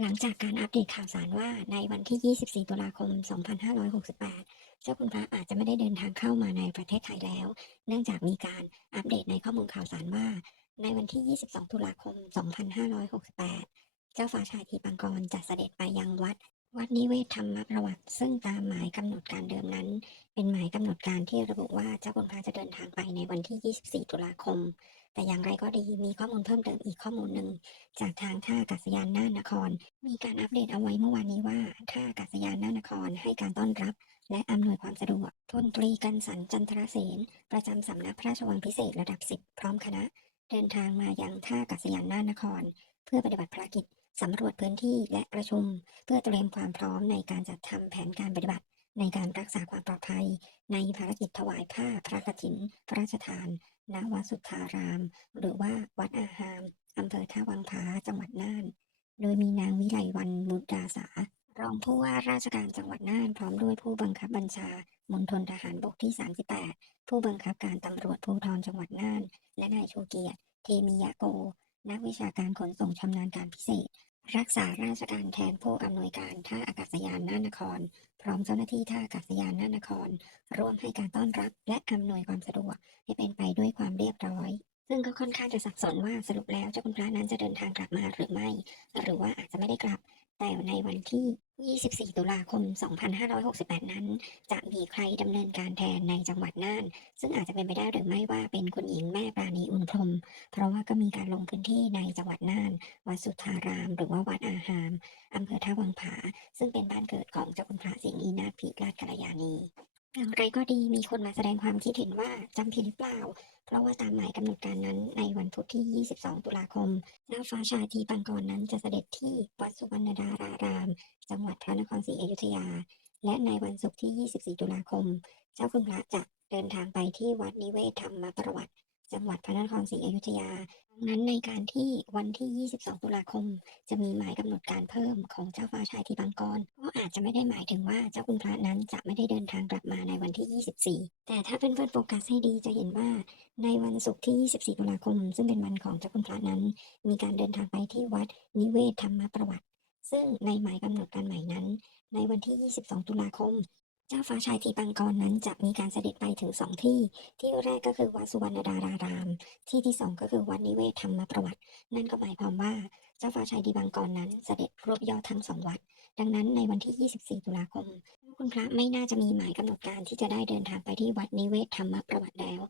หลังจากการอัปเดตข่าวสารว่าในวันที่ 24 ตุลาคม 2568 เจ้าคุณพระอาจจะไม่ได้เดินทางเข้ามาในประเทศไทยแล้ว เนื่องจากมีการอัปเดตในข้อมูลข่าวสารว่า ในวันที่ 22 ตุลาคม 2568 เจ้าฟ้าชายทีปังกรจะเสด็จไปยังวัด วัดนิเวศธรรมประวัติ ซึ่งตามหมายกำหนดการเดิมนั้น เป็นหมายกำหนดการที่ระบุว่าเจ้าคุณพระจะเดินทางไปในวันที่ 24 ตุลาคม แต่อย่างไรก็ดีมีข้อมูลเพิ่มเติมอีกข้อมูลหนึ่ง จากทางท่าอากาศยานน่านนคร มีการอัปเดตเอาไว้เมื่อวานนี้ว่าท่าอากาศยานน่านนครให้การต้อนรับ และอำนวยความสะดวกพลตรีกันสันจันทรเสนประจำสำนักพระราชวังพิเศษระดับ 10 พร้อมคณะ เดินทางมายังท่าอากาศยานน่านนคร เพื่อปฏิบัติภารกิจ สำรวจพื้นที่และประชุม เพื่อเตรียมความพร้อมในการจัดทำแผนการปฏิบัติ ในการรักษาความปลอดภัย ในภารกิจถวายผ้าพระกฐิน พระราชทานณวัดสุทธาราม หรือว่าวัดอาหามอำเภอท่าวังผาจังหวัดน่าน โดยมีนางวิไลวันมุดดาสา รองผู้ว่าราชการจังหวัดน่านพร้อมด้วยผู้บังคับบัญชามณฑลทหารบกที่ 38 ผู้บังคับการตำรวจภูธรจังหวัดน่าน และนายชูเกียรติ เทมิยะโก นักวิชาการขนส่งชำนาญการพิเศษ รักษาราชการแทนผู้อำนวยการท่าอากาศยานน่านนคร พร้อมเจ้าหน้าที่ท่าอากาศยานน่านนคร ร่วมให้การต้อนรับและอำนวยความสะดวกให้เป็นไปด้วยความเรียบร้อย ซึ่งก็ค่อนข้างจะสับสนว่าสรุปแล้วเจ้าคุณพระนั้นจะเดินทางกลับมาหรือไม่ หรือว่าอาจจะไม่ได้กลับ แต่ในวันที่ 24 ตุลาคม 2568 นั้น จะมีใครดำเนินการแทนในจังหวัดน่าน ซึ่งอาจจะเป็นไปได้หรือไม่ว่าเป็นคุณหญิงแม่ปราณีอุ่นพรม เพราะว่าก็มีการลงพื้นที่ในจังหวัดน่าน วัดสุทธาราม หรือว่าวัดอาหามอำเภอท่าวังผา ซึ่งเป็นบ้านเกิดของเจ้าคุณพระสิงห์อีนาถพิราชกัลยาณี อย่างไรก็ดีมีคนมาแสดงความคิดเห็นว่าจำผิดหรือเปล่า เพราะว่าตามหมายกำหนดการนั้นในวันพุธที่ 22 ตุลาคมเจ้าฟ้าชายทีปังกรนั้นจะเสด็จที่วัดสุวรรณดาราราม จังหวัดพระนครศรีอยุธยา และในวันศุกร์ที่ 24 ตุลาคม เจ้าคุณพระจะเดินทางไปที่วัดนิเวศธรรมประวัติ จังหวัดพระนครศรีอยุธยาดังนั้นในการที่วันที่ 22 ตุลาคม จะมีหมายกำหนดการเพิ่มของเจ้าฟ้าชายทีปังกรก็อาจจะไม่ได้หมายถึงว่าเจ้าคุณพระนั้นจะไม่ได้เดินทางกลับมาในวันที่ 24 แต่ถ้าเพื่อนๆโฟกัสให้ดีจะเห็นว่า ในวันศุกร์ที่ 24 ตุลาคม ซึ่งเป็นวันของเจ้าคุณพระนั้น มีการเดินทางไปที่วัดนิเวศธรรมประวัติ ซึ่งในหมายกำหนดการใหม่นั้น ในวันที่ 22 ตุลาคม เจ้าฟ้าชายทีปังกรนั้นจะมีการเสด็จไปถึงสองที่ ที่แรกก็คือวัดสุวรรณดาราราม ที่ที่สองก็คือวัดนิเวศธรรมประวัติ นั่นก็หมายความว่าเจ้าฟ้าชายทีปังกรนั้นเสด็จรวบยอดทั้งสองวัด ดังนั้นในวันที่ 24 ตุลาคม คุณพระไม่น่าจะมีหมายกำหนดการที่จะได้เดินทางไปที่วัดนิเวศธรรมประวัติแล้ว